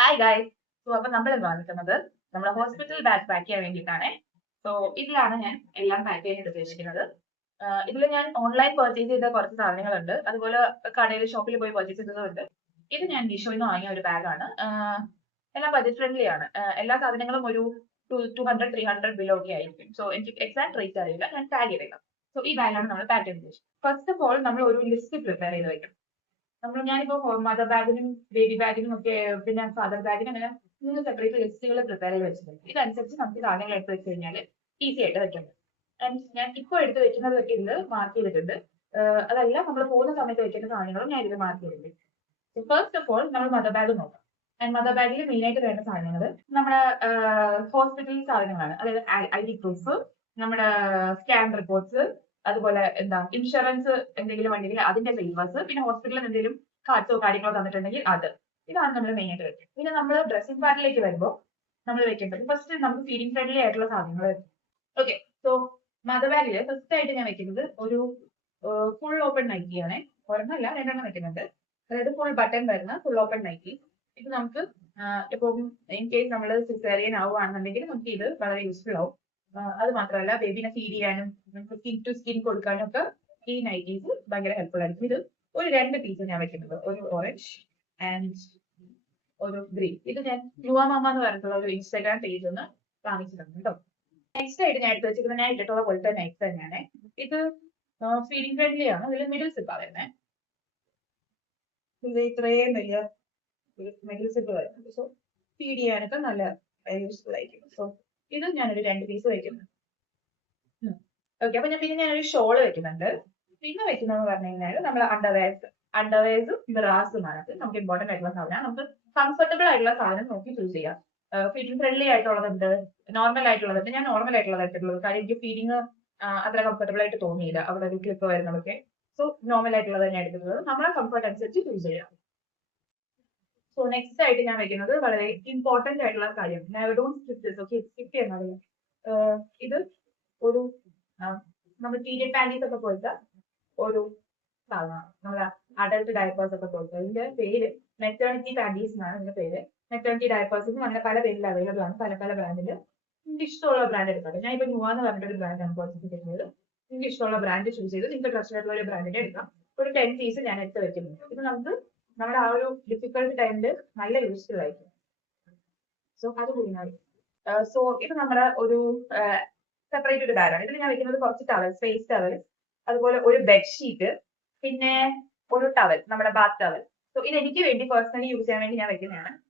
Hi guys. അപ്പൊ നമ്മൾ വന്നിട്ടുള്ളത് നമ്മുടെ ഹോസ്പിറ്റൽ ബാഗ് പാക്ക് ചെയ്യാൻ വേണ്ടിയിട്ടാണ്. ഇതിലാണ് ഞാൻ എല്ലാം പാക്ക് ചെയ്യാൻ ഉദ്ദേശിക്കുന്നത്. ഇതിൽ ഞാൻ ഓൺലൈൻ പർച്ചേസ് ചെയ്ത കുറച്ച് സാധനങ്ങളുണ്ട്, അതുപോലെ കടയിൽ ഷോപ്പിൽ പോയി പർച്ചേസ് ചെയ്തതുണ്ട്. ഇത് ഞാൻ മീഷോയിൽ നിന്ന് വാങ്ങിയ ഒരു ബാഗാണ്. എല്ലാം ബജറ്റ് ഫ്രണ്ട്ലി ആണ്. എല്ലാ സാധനങ്ങളും ഒരു 200-300 ബിലോ ഒക്കെ ആയിരിക്കും. സോ എനിക്ക് എക്സാക്ട് റേറ്റ് അറിയില്ല, ഞാൻ ടാഗ് ചെയ്തേക്കാം. ഈ ബാഗാണ് നമ്മൾ പാക്ക് ചെയ്യാൻ ഉദ്ദേശിച്ചത്. ഫസ്റ്റ് ഓഫ് ഓൾ നമ്മൾ ഒരു ലിസ്റ്റ് പ്രിപ്പയർ ചെയ്ത് വെക്കും. ഞാനിപ്പോ മദർ ബാഗിനും ബേബി ബാഗിനും ഒക്കെ പിന്നെ ഫാദർ ബാഗിനും അങ്ങനെ 3 സെപ്പറേറ്റ് ലിസ്റ്റുകൾ പ്രിപ്പയർ ചെയ്ത് വെച്ചിട്ടുണ്ട്. ഇതനുസരിച്ച് നമുക്ക് സാധനങ്ങൾ എടുത്ത് വെച്ച് കഴിഞ്ഞാൽ ഈസി ആയിട്ട് വെക്കാം. ഞാൻ ഇപ്പോൾ എടുത്ത് വെക്കുന്നതൊക്കെ ഇതിൽ മാർക്ക് ചെയ്തിട്ടുണ്ട്. അതെല്ലാം നമ്മൾ പോകുന്ന സമയത്ത് വെക്കേണ്ട സാധനങ്ങളും ഞാൻ ഇതിൽ മാർക്ക് ചെയ്തിട്ടുണ്ട്. ഫസ്റ്റ് ഓഫ് ഓൾ നമ്മൾ മദർ ബാഗ് നോക്കാം. മദർ ബാഗിൽ മെയിൻ ആയിട്ട് വേണ്ട സാധനങ്ങൾ നമ്മുടെ ഹോസ്പിറ്റൽ സാധനങ്ങളാണ്. അതായത് ID പ്രൂഫ്, നമ്മുടെ സ്കാൻ റിപ്പോർട്ട്സ്, അതുപോലെ ഇൻഷുറൻസ് എന്തെങ്കിലും ഉണ്ടെങ്കിൽ അതിന്റെ പേപ്പേഴ്സ്, പിന്നെ ഹോസ്പിറ്റലിൽ എന്തെങ്കിലും കാർഡ്സോ കാര്യങ്ങളോ തന്നിട്ടുണ്ടെങ്കിൽ അത്. ഇതാണ് നമ്മൾ മെയിൻ ആയിട്ട് വെക്കുന്നത്. പിന്നെ നമ്മൾ ഡ്രസ്സിംഗ് പാർട്ടിലേക്ക് വരുമ്പോൾ നമ്മൾ വെക്കേണ്ടത് ഫസ്റ്റ് നമുക്ക് ഫീഡിംഗ് ഫ്രണ്ട്ലി ആയിട്ടുള്ള സാധനങ്ങൾ. ഓക്കെ, സോ മദർ ബാഗിൽ ഫസ്റ്റ് ആയിട്ട് ഞാൻ വെക്കുന്നത് ഒരു ഫുൾ ഓപ്പൺ നൈറ്റിയാണ്. ഒരെണ്ണമല്ല, രണ്ടെണ്ണം വെക്കുന്നുണ്ട്. അതായത് ഫുൾ ബട്ടൺ വരുന്ന ഫുൾ ഓപ്പൺ നൈറ്റി. ഇത് നമുക്ക് ഇപ്പം ഇൻ കേസ് നമ്മൾ സിസേറിയൻ ആവുകയാണെന്നുണ്ടെങ്കിൽ നമുക്ക് ഇത് വളരെ യൂസ്ഫുൾ ആവും. അത് മാത്രമല്ല ബേബിനെ ഫീഡ് ചെയ്യാനും നമുക്ക് സ്കിൻ ടു സ്കിൻ കൊടുക്കാനും ഒക്കെ ഈ നൈറ്റീസ് ഭയങ്കര ഹെൽപ്ഫുൾ ആയിരിക്കും. ഇത് ഒരു 2 പീസ് ഞാൻ വെക്കുന്നത്, ഒരു ഓറഞ്ച് ആൻഡ് ഒരു ഗ്രീൻ. ഇത് ഞാൻ യുവാ മാമ എന്ന് പറഞ്ഞിട്ടുള്ള ഒരു ഇൻസ്റ്റാഗ്രാം പേജ് ഒന്ന് വാങ്ങിച്ചിട്ടുണ്ട് കേട്ടോ. നെക്സ്റ്റ് ആയിട്ട് ഞാൻ എടുത്ത് വെച്ചിരിക്കുന്നത് ഞാൻ ഇട്ടിട്ടുള്ള പോലത്തെ നൈറ്റ് തന്നെയാണ്. ഇത് ഫീഡിംഗ് ഫ്രണ്ട്ലി ആണ്. ഇതിൽ മിഡിൽ സിപ്പാ വരുന്നത്. ഇത് ഇത്രയും വലിയ മിഡിൽ സിപ്പ് വരുന്നത്. സോ ഫീഡ് ചെയ്യാനൊക്കെ നല്ല യൂസ്ഫുൾ ആയിരിക്കും. സോ ഇത് ഞാനൊരു 2 പീസ് വെക്കുന്നു. ഓക്കെ, അപ്പൊ ഞാനൊരു ഷോള് വെക്കുന്നുണ്ട്. പിന്നെ വെക്കുന്നതെന്ന് പറഞ്ഞു കഴിഞ്ഞാൽ നമ്മൾ അണ്ടർവെയർസും ബ്രാസുമാണ്. നമുക്ക് ഇമ്പോർട്ടന്റ് ആയിട്ടുള്ള സാധനം. നമുക്ക് കംഫർട്ടബിൾ ആയിട്ടുള്ള സാധനം നോക്കി ചൂസ് ചെയ്യാം. ഫീഡിംഗ് ഫ്രണ്ട്ലി ആയിട്ടുള്ളതുണ്ട്, നോർമൽ ആയിട്ടുള്ളതുണ്ട്. ഞാൻ നോർമൽ ആയിട്ടുള്ളത് എടുത്തിട്ടുള്ളത്, കാര്യം എനിക്ക് ഫീഡിങ് അത്ര കംഫർട്ടബിൾ ആയിട്ട് തോന്നിയില്ല അവിടെ ഒരു ക്ലിപ്പ് വരുന്നതൊക്കെ. സോ നോർമൽ ആയിട്ടുള്ളത് ഞാൻ എടുക്കുന്നത്. നമ്മളെ കംഫർട്ട് അനുസരിച്ച് ചൂസ് ചെയ്യാം. സോ നെക്സ്റ്റ് ആയിട്ട് ഞാൻ വെക്കുന്നത് വളരെ ഇമ്പോർട്ടന്റ് ആയിട്ടുള്ള കാര്യം, സ്കിപ്പ് ചെയ്യുന്നത്, ഇത് ഒരു നമ്മൾ പീരിയഡ് പാൻറ്റീസ് ഒക്കെ പോലത്തെ ഒരു സാധനമാണ്. നമ്മുടെ അഡൽട്ട് ഡയപ്പേഴ്സ് ഒക്കെ പോലത്തെ. ഇതിന്റെ പേര് മെറ്റേണിറ്റി പാൻറ്റീസ് എന്നാണ് ഇതിന്റെ പേര്. മെറ്റേണിറ്റി ഡയപ്പേഴ്സ് അങ്ങനെ പല പേരിൽ അവൈലബിൾ ആണ്, പല പല ബ്രാൻഡില്. നിങ്ങൾക്ക് ഇഷ്ടമുള്ള ബ്രാൻഡ് എടുക്കാം. ഞാൻ ഇപ്പൊ ന്യൂവാ എന്ന് പറഞ്ഞിട്ടൊരു ബ്രാൻഡാണ് പർച്ചേസ് ചെയ്യുന്നത്. നിങ്ങൾക്ക് ഇഷ്ടമുള്ള ബ്രാൻഡ് ചൂസ് ചെയ്ത് നിങ്ങൾക്ക് ട്രസ്റ്റ് ആയിട്ടുള്ള ഒരു ബ്രാൻഡിന്റെ എടുക്കാം. ഒരു 10 പീസ് ഞാൻ എടുത്ത് വെക്കുന്നുണ്ട്. ഇത് നമുക്ക് നമ്മുടെ ആ ഒരു ഡിഫിക്കൽട്ട് ടൈമില് നല്ല യൂസ്ഫുൾ ആയിരിക്കും. സോ അത് കൂടി. സോ ഇത് നമ്മുടെ ഒരു സെപ്പറേറ്റ് ഒരു ബാഗാണ്. ഇതിൽ ഞാൻ വെക്കുന്നത് കുറച്ച് ടവൽ, ഫേസ് ടവൽ, അതുപോലെ ഒരു ബെഡ്ഷീറ്റ്, പിന്നെ ഒരു ടവൽ, നമ്മുടെ ബാത്ത് ടവൽ. സോ ഇത് എനിക്ക് വേണ്ടി പേഴ്സണലി യൂസ് ചെയ്യാൻ വേണ്ടി ഞാൻ വെക്കുന്നതാണ്.